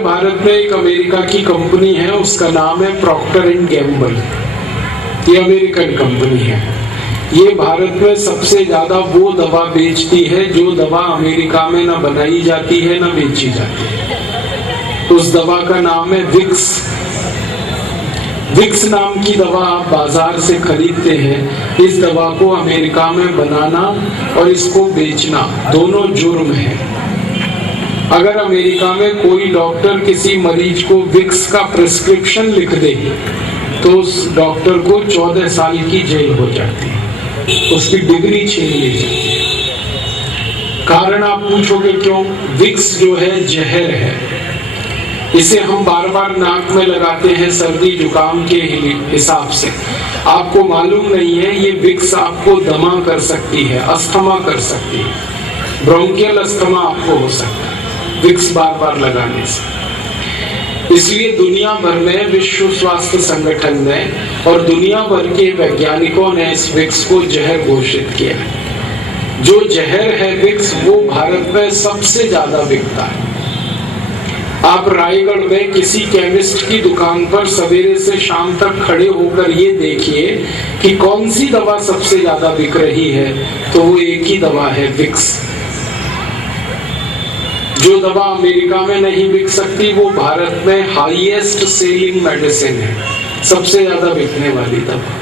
भारत में एक अमेरिका की कंपनी है, उसका नाम है प्रॉक्टर एंड गैम्बल। ये अमेरिकन कंपनी है। ये भारत में सबसे ज्यादा वो दवा बेचती है जो दवा अमेरिका में ना बनाई जाती है ना बेची जाती है। उस दवा का नाम है विक्स। विक्स नाम की दवा आप बाजार से खरीदते हैं। इस दवा को अमेरिका में बनाना और इसको बेचना दोनों जुर्म है। अगर अमेरिका में कोई डॉक्टर किसी मरीज को विक्स का प्रिस्क्रिप्शन लिख दे तो उस डॉक्टर को 14 साल की जेल हो जाती है, उसकी डिग्री छीन ली जाती है। कारण आप पूछोगे क्यों? विक्स जो है जहर है। इसे हम बार बार नाक में लगाते हैं सर्दी जुकाम के हिसाब से। आपको मालूम नहीं है ये विक्स आपको दमा कर सकती है, अस्थमा कर सकती है, ब्रोंकियल अस्थमा आपको हो सकता है विक्स बार बार लगाने से। इसलिए दुनिया भर में विश्व स्वास्थ्य संगठन ने और दुनिया भर के वैज्ञानिकों ने इस विक्स को जहर घोषित किया है। जो जहर है विक्स वो भारत में सबसे ज्यादा बिकता है। आप रायगढ़ में किसी केमिस्ट की दुकान पर सवेरे से शाम तक खड़े होकर ये देखिए कि कौन सी दवा सबसे ज्यादा बिक रही है, तो वो एक ही दवा है, विक्स। जो दवा अमेरिका में नहीं बिक सकती वो भारत में हाईएस्ट सेलिंग मेडिसिन है, सबसे ज्यादा बिकने वाली दवा।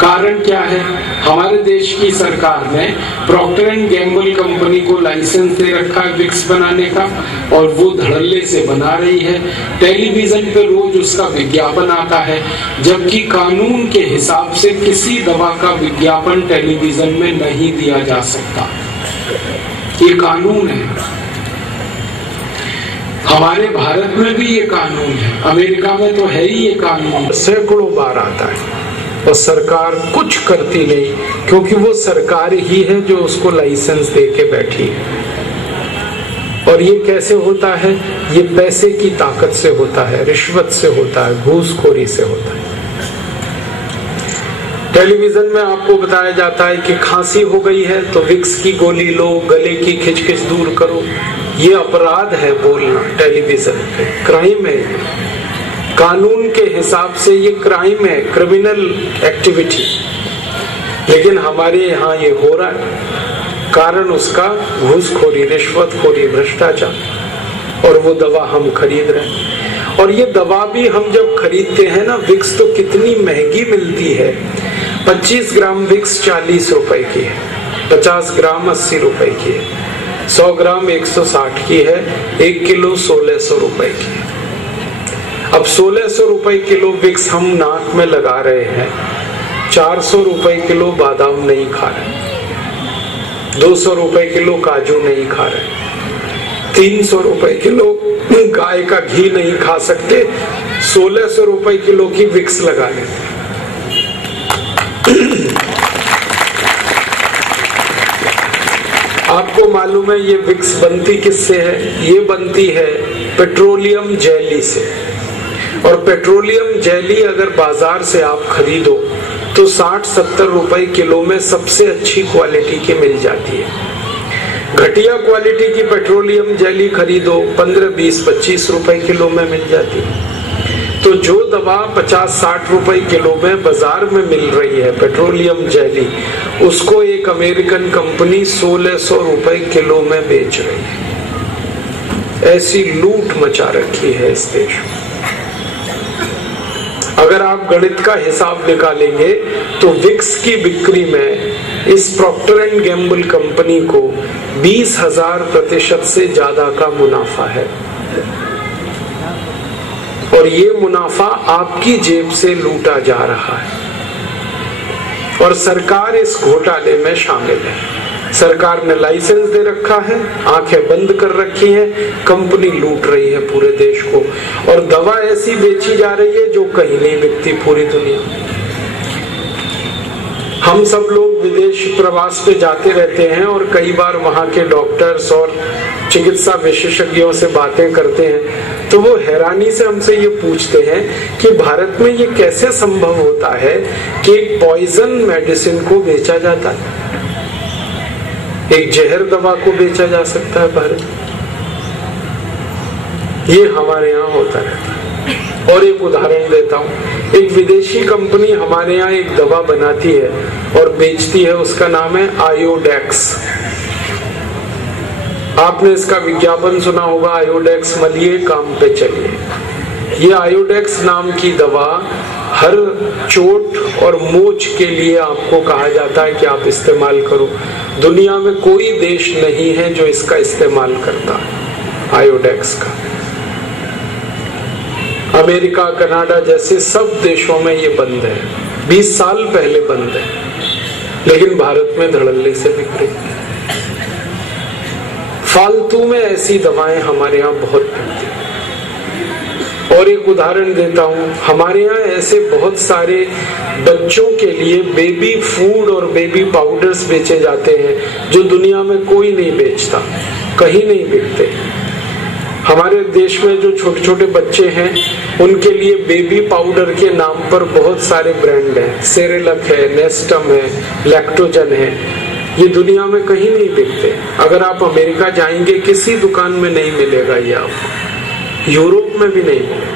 कारण क्या है? हमारे देश की सरकार ने प्रॉक्टर एंड गैम्बल कंपनी को लाइसेंस दे रखा है विक्स बनाने का, और वो धड़ल्ले से बना रही है। टेलीविजन पे रोज उसका विज्ञापन आता है, जबकि कानून के हिसाब से किसी दवा का विज्ञापन टेलीविजन में नहीं दिया जा सकता। ये कानून है। हमारे भारत में भी ये कानून है, अमेरिका में तो है ही ये कानून। सैकड़ों बार आता है और सरकार कुछ करती नहीं, क्योंकि वो सरकार ही है जो उसको लाइसेंस दे के बैठी है। और ये कैसे होता है? ये पैसे की ताकत से होता है, रिश्वत से होता है, घूसखोरी से होता है। टेलीविजन में आपको बताया जाता है कि खांसी हो गई है तो विक्स की गोली लो, गले की खिचखिच दूर करो। ये अपराध है बोलना टेलीविजन पे, क्राइम है। कानून के हिसाब से ये क्राइम है, क्रिमिनल एक्टिविटी। लेकिन हमारे यहाँ ये हो रहा है, कारण उसका घूसखोरी, रिश्वतखोरी, भ्रष्टाचार। और वो दवा हम खरीद रहे हैं। और ये दवा भी हम जब खरीदते हैं ना, विक्स तो कितनी महंगी मिलती है। 25 ग्राम विक्स 40 रुपए की है, 50 ग्राम 80 रुपए की है, 100 ग्राम 160 की है, 1 किलो 1600 रुपए की है। अब 1600 रुपए किलो विक्स हम नाक में लगा रहे हैं, 400 रुपए किलो बादाम नहीं खा रहे, 200 रुपए किलो काजू नहीं खा रहे, 300 रुपए किलो गाय का घी नहीं खा सकते, 1600 रुपए किलो की विक्स लगा लेते। आपको मालूम है ये विक्स बनती किससे है? ये बनती है पेट्रोलियम जेली से। और पेट्रोलियम जेली अगर बाजार से आप खरीदो तो 60-70 रुपए किलो में सबसे अच्छी क्वालिटी की मिल जाती है। घटिया क्वालिटी की पेट्रोलियम जेली खरीदो 15, 20, 25 रुपए किलो में मिल जाती है। तो जो दवा 50-60 रुपए किलो में बाजार में मिल रही है पेट्रोलियम जेली, उसको एक अमेरिकन कंपनी 1600 रुपए किलो में बेच रही है। ऐसी लूट मचा रखी है इस देश में। अगर आप गणित का हिसाब निकालेंगे तो विक्स की बिक्री में इस प्रॉक्टर एंड गैम्बल कंपनी को 20,000% से ज्यादा का मुनाफा है। और ये मुनाफा आपकी जेब से लूटा जा रहा है। और सरकार इस घोटाले में शामिल है। सरकार ने लाइसेंस दे रखा है, आंखें बंद कर रखी हैं, कंपनी लूट रही है पूरे देश को। और दवा ऐसी बेची जा रही है जो कहीं नहीं बिकती पूरी दुनिया में। हम सब लोग विदेश प्रवास पे जाते रहते हैं और कई बार वहां के डॉक्टर्स और चिकित्सा विशेषज्ञों से बातें करते हैं तो वो हैरानी से हमसे ये पूछते हैं कि भारत में ये कैसे संभव होता है कि एक पॉइजन मेडिसिन को बेचा जाता है, एक जहर दवा को बेचा जा सकता है भारत। ये हमारे यहाँ होता रहता है। और एक उदाहरण देता हूँ, एक विदेशी कंपनी हमारे यहाँ एक दवा बनाती है और बेचती है, उसका नाम है आयोडेक्स। आपने इसका विज्ञापन सुना होगा, आयोडेक्स मलिए काम पे चलिए। ये आयोडेक्स नाम की दवा हर चोट और मोच के लिए आपको कहा जाता है कि आप इस्तेमाल करो। दुनिया में कोई देश नहीं है जो इसका इस्तेमाल करता है आयोडेक्स का। अमेरिका, कनाडा जैसे सब देशों में ये बंद है, 20 साल पहले बंद है, लेकिन भारत में धड़ल्ले से बिक रही। फालतू में ऐसी दवाएं हमारे यहाँ बहुत मिलती हैं। और एक उदाहरण देता हूँ, हमारे यहाँ ऐसे बहुत सारे बच्चों के लिए बेबी फूड और बेबी पाउडर्स बेचे जाते हैं जो दुनिया में कोई नहीं बेचता, कहीं नहीं बिकते। हमारे देश में जो छोटे छोटे बच्चे हैं उनके लिए बेबी पाउडर के नाम पर बहुत सारे ब्रांड हैं, सेरेलक है, नेस्टम है, लैक्टोजन है। ये दुनिया में कहीं नहीं बिकते। अगर आप अमेरिका जाएंगे किसी दुकान में नहीं मिलेगा ये आपको, यूरोप में भी नहीं मिलेगा।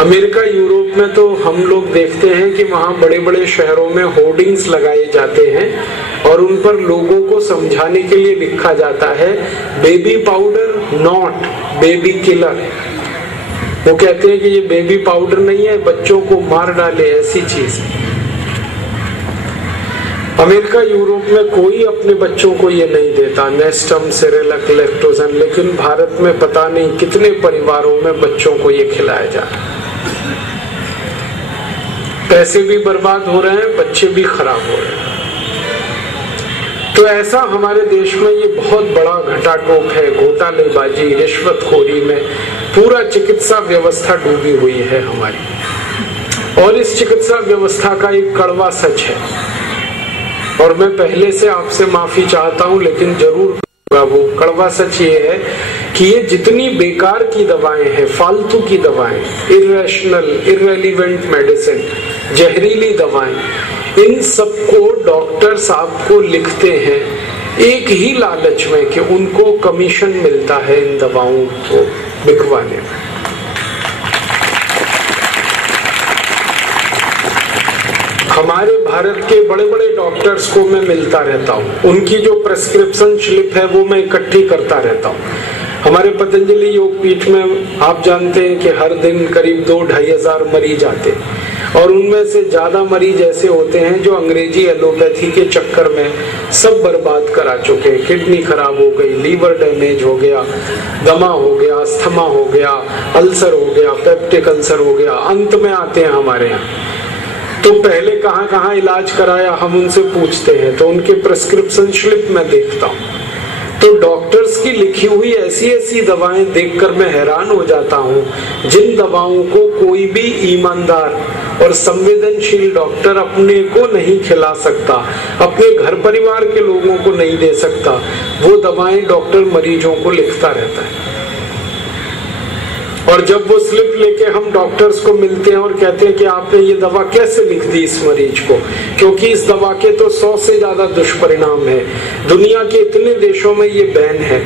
अमेरिका, यूरोप में तो हम लोग देखते हैं कि वहाँ बड़े बड़े शहरों में होर्डिंग्स लगाए जाते हैं और उन पर लोगों को समझाने के लिए लिखा जाता है baby powder not baby killer. वो कहते हैं कि ये बेबी पाउडर नहीं है, बच्चों को मार डाले, ऐसी चीज। अमेरिका, यूरोप में कोई अपने बच्चों को ये नहीं देता, नेस्टम, सेरेलक, लैक्टोजन। लेकिन भारत में पता नहीं कितने परिवारों में बच्चों को ये खिलाया जा रहा है। पैसे भी बर्बाद हो रहे हैं, बच्चे भी खराब हो रहे हैं। तो ऐसा हमारे देश में ये बहुत बड़ा घटाटोप है, घोटालेबाजी, रिश्वतखोरी में पूरा चिकित्सा व्यवस्था डूबी हुई है हमारी। और इस चिकित्सा व्यवस्था का एक कड़वा सच है, और मैं पहले से आपसे माफी चाहता हूं, लेकिन जरूर वो कड़वा सच ये है कि ये जितनी बेकार की दवाएं हैं, फालतू की दवाएं, इरेशनल, इररेलेवेंट मेडिसिन, जहरीली दवाएं, इन सबको डॉक्टर साहब को लिखते हैं एक ही लालच में कि उनको कमीशन मिलता है इन दवाओं को बिकवाने में। हमारे भारत के बड़े बड़े डॉक्टर्स को मैं मिलता रहता हूँ, उनकी जो प्रेस्क्रिप्शन स्लिप है वो मैं इकट्ठी करता रहता हूँ। हमारे पतंजलि योग पीठ में आप जानते हैं कि हर दिन करीब 2-2.5 हजार मरीज आते हैं, और उनमें से ज्यादा मरीज ऐसे होते हैं जो अंग्रेजी एलोपैथी के चक्कर में सब बर्बाद करा चुके हैं। किडनी खराब हो गई, लीवर डैमेज हो गया, दमा हो गया, अस्थमा हो गया, अल्सर हो गया, पेप्टिक अल्सर हो गया, अंत में आते हैं हमारे यहाँ। तो पहले कहाँ कहाँ इलाज कराया हम उनसे पूछते हैं, तो उनके प्रेस्क्रिप्शन स्लिप में देखता हूँ। तो डॉक्टर्स की लिखी हुई ऐसी ऐसी दवाएं देखकर मैं हैरान हो जाता हूँ, जिन दवाओं को कोई भी ईमानदार और संवेदनशील डॉक्टर अपने को नहीं खिला सकता, अपने घर परिवार के लोगों को नहीं दे सकता, वो दवाएं डॉक्टर मरीजों को लिखता रहता है। और जब वो स्लिप लेके हम डॉक्टर्स को मिलते हैं और कहते हैं कि आपने ये दवा कैसे लिख दी इस मरीज को, क्योंकि इस दवा के तो 100 से ज्यादा दुष्परिणाम है, दुनिया के इतने देशों में ये बैन है,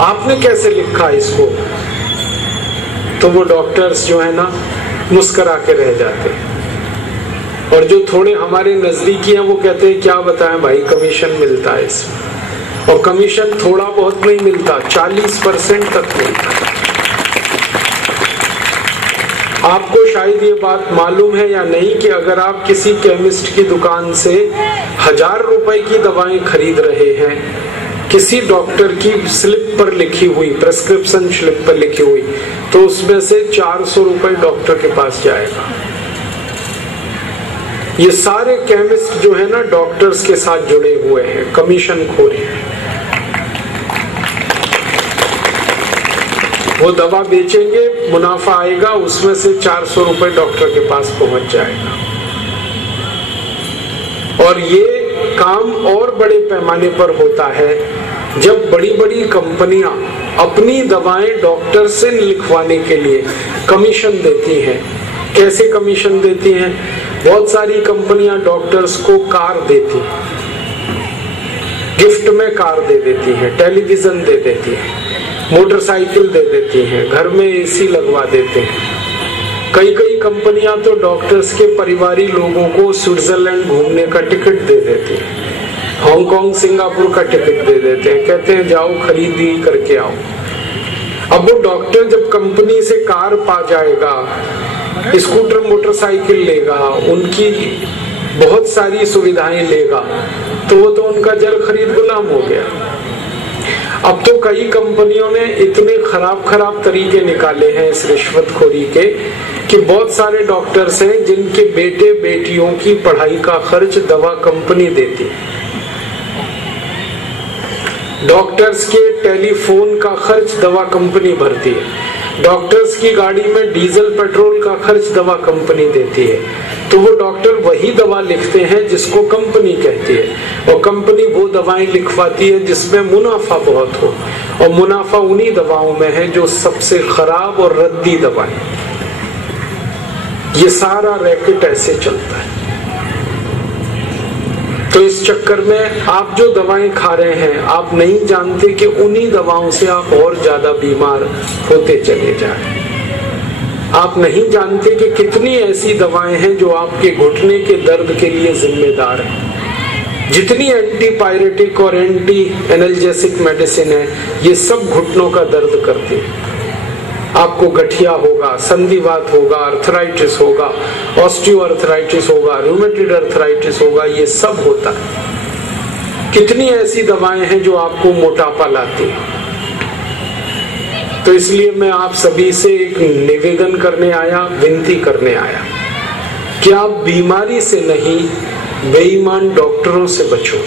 आपने कैसे लिखा इसको, तो वो डॉक्टर्स जो है ना मुस्कुरा के रह जाते हैं। और जो थोड़े हमारे नजदीकी हैं वो कहते हैं क्या बताएं भाई, कमीशन मिलता है इसमें। और कमीशन थोड़ा बहुत नहीं मिलता, 40% तक मिलता है। आपको शायद ये बात मालूम है या नहीं कि अगर आप किसी केमिस्ट की दुकान से 1000 रुपए की दवाएं खरीद रहे हैं, किसी डॉक्टर की स्लिप पर लिखी हुई, प्रेस्क्रिप्शन स्लिप पर लिखी हुई, तो उसमें से 400 रुपए डॉक्टर के पास जाएगा। ये सारे केमिस्ट जो है ना डॉक्टर्स के साथ जुड़े हुए हैं, कमीशन खोर हैं। वो दवा बेचेंगे, मुनाफा आएगा, उसमें से 400 रुपए डॉक्टर के पास पहुंच जाएगा। और ये काम और बड़े पैमाने पर होता है जब बड़ी बड़ी कंपनियां अपनी दवाएं डॉक्टर से लिखवाने के लिए कमीशन देती हैं। कैसे कमीशन देती हैं? बहुत सारी कंपनियां डॉक्टर्स को कार देती, गिफ्ट में कार दे देती है, टेलीविजन दे देती है। मोटरसाइकिल दे देती हैं, घर में एसी लगवा देते हैं। कई कई कंपनियां तो डॉक्टर्स के परिवारी लोगों को स्विट्जरलैंड घूमने का टिकट दे देती हैं, हांगकांग सिंगापुर का टिकट दे देते हैं, कहते हैं जाओ खरीदी करके आओ। अब वो डॉक्टर जब कंपनी से कार पा जाएगा, स्कूटर मोटरसाइकिल लेगा, उनकी बहुत सारी सुविधाएं लेगा, तो वो तो उनका जल खरीद गुलाम हो गया। अब तो कई कंपनियों ने इतने खराब खराब तरीके निकाले हैं इस रिश्वतखोरी के कि बहुत सारे डॉक्टर्स हैं जिनके बेटे बेटियों की पढ़ाई का खर्च दवा कंपनी देती है, डॉक्टर्स के टेलीफोन का खर्च दवा कंपनी भरती है, डॉक्टर्स की गाड़ी में डीजल पेट्रोल का खर्च दवा कंपनी देती है। तो वो डॉक्टर वही दवा लिखते हैं जिसको कंपनी कहती है, और कंपनी वो दवाएं लिखवाती है जिसमें मुनाफा बहुत हो, और मुनाफा उन्हीं दवाओं में है जो सबसे खराब और रद्दी दवाएं। ये सारा रैकेट ऐसे चलता है। तो इस चक्कर में आप जो दवाएं खा रहे हैं, आप नहीं जानते कि उन्हीं दवाओं से आप और ज्यादा बीमार होते चले जा रहे हैं। आप नहीं जानते कि कितनी ऐसी दवाएं हैं जो आपके घुटने के दर्द के लिए जिम्मेदार हैं। जितनी एंटीपायरेटिक और एंटी एनाल्जेसिक मेडिसिन है, ये सब घुटनों का दर्द करती है। आपको गठिया होगा, संधिवात होगा, अर्थराइटिस होगा, ऑस्टियोआर्थराइटिस होगा, रूमेटॉइड अर्थराइटिस होगा, ये सब होता है। कितनी ऐसी दवाएं हैं जो आपको मोटापा लाती है। तो इसलिए मैं आप सभी से एक निवेदन करने आया, विनती करने आया कि आप बीमारी से नहीं, बेईमान डॉक्टरों से बचो।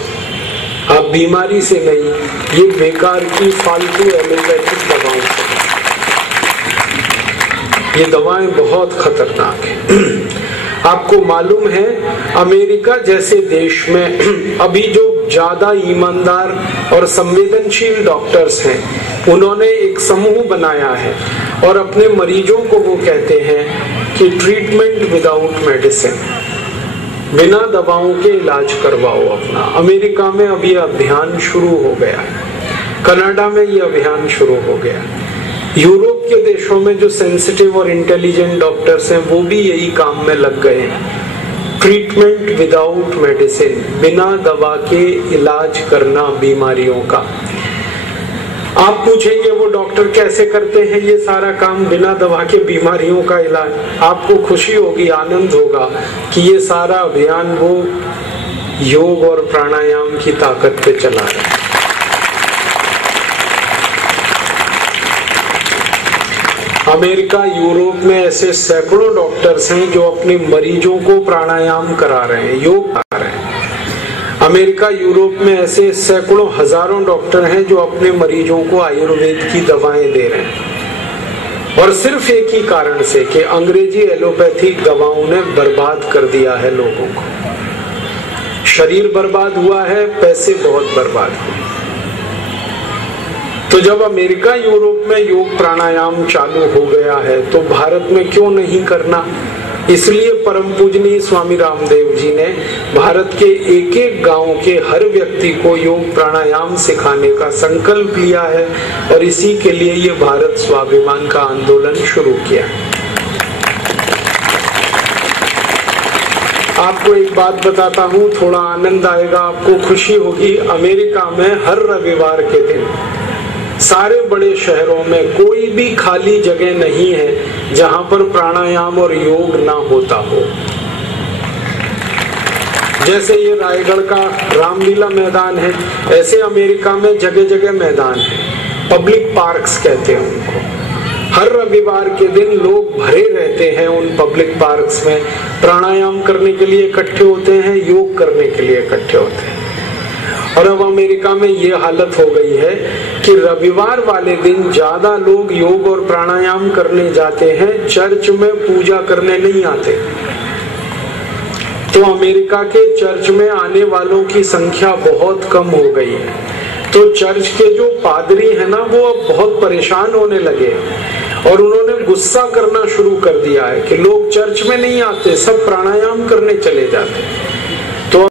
आप बीमारी से नहीं, ये बेकार की फालतू एलोपैथिक दवाओं से। ये दवाएं बहुत खतरनाक हैं। आपको मालूम है, अमेरिका जैसे देश में अभी जो ज्यादा ईमानदार और संवेदनशील डॉक्टर्स हैं, उन्होंने एक समूह बनाया है और अपने मरीजों को वो कहते हैं कि ट्रीटमेंट विदाउट मेडिसिन, बिना दवाओं के इलाज करवाओ अपना। अमेरिका में अब ये अभियान शुरू हो गया है, कनाडा में ये अभियान शुरू हो गया। यूरोप के देशों में जो सेंसिटिव और इंटेलिजेंट डॉक्टर्स हैं, वो भी यही काम में लग गए हैं। ट्रीटमेंट विदाउट मेडिसिन, बिना दवा के इलाज करना बीमारियों का। आप पूछेंगे वो डॉक्टर कैसे करते हैं ये सारा काम, बिना दवा के बीमारियों का इलाज? आपको खुशी होगी, आनंद होगा कि ये सारा अभियान वो योग और प्राणायाम की ताकत पे चला रहे हैं। अमेरिका, यूरोप में ऐसे सैकड़ों डॉक्टर्स हैं जो अपने मरीजों को प्राणायाम करा रहे हैं, योग करा रहे हैं। अमेरिका, यूरोप में ऐसे सैकड़ों हजारों डॉक्टर हैं जो अपने मरीजों को आयुर्वेद की दवाएं दे रहे हैं, और सिर्फ एक ही कारण से कि अंग्रेजी एलोपैथिक दवाओं ने बर्बाद कर दिया है लोगों को। शरीर बर्बाद हुआ है, पैसे बहुत बर्बाद हुए। तो जब अमेरिका, यूरोप में योग प्राणायाम चालू हो गया है, तो भारत में क्यों नहीं करना? इसलिए परम पूजनीय स्वामी रामदेव जी ने भारत के एक एक गांव के हर व्यक्ति को योग प्राणायाम सिखाने का संकल्प लिया है, और इसी के लिए ये भारत स्वाभिमान का आंदोलन शुरू किया। आपको एक बात बताता हूँ, थोड़ा आनंद आएगा, आपको खुशी होगी। अमेरिका में हर रविवार के दिन सारे बड़े शहरों में कोई भी खाली जगह नहीं है जहां पर प्राणायाम और योग ना होता हो। जैसे ये रायगढ़ का रामलीला मैदान है, ऐसे अमेरिका में जगह जगह मैदान है, पब्लिक पार्क्स कहते हैं उनको। हर रविवार के दिन लोग भरे रहते हैं उन पब्लिक पार्क्स में, प्राणायाम करने के लिए इकट्ठे होते हैं, योग करने के लिए इकट्ठे होते हैं। और अब अमेरिका में ये हालत हो गई है कि रविवार वाले दिन ज्यादा लोग योग और प्राणायाम करने जाते हैं, चर्च में पूजा करने नहीं आते। तो अमेरिका के चर्च में आने वालों की संख्या बहुत कम हो गई है। तो चर्च के जो पादरी है ना, वो अब बहुत परेशान होने लगे और उन्होंने गुस्सा करना शुरू कर दिया है कि लोग चर्च में नहीं आते, सब प्राणायाम करने चले जाते।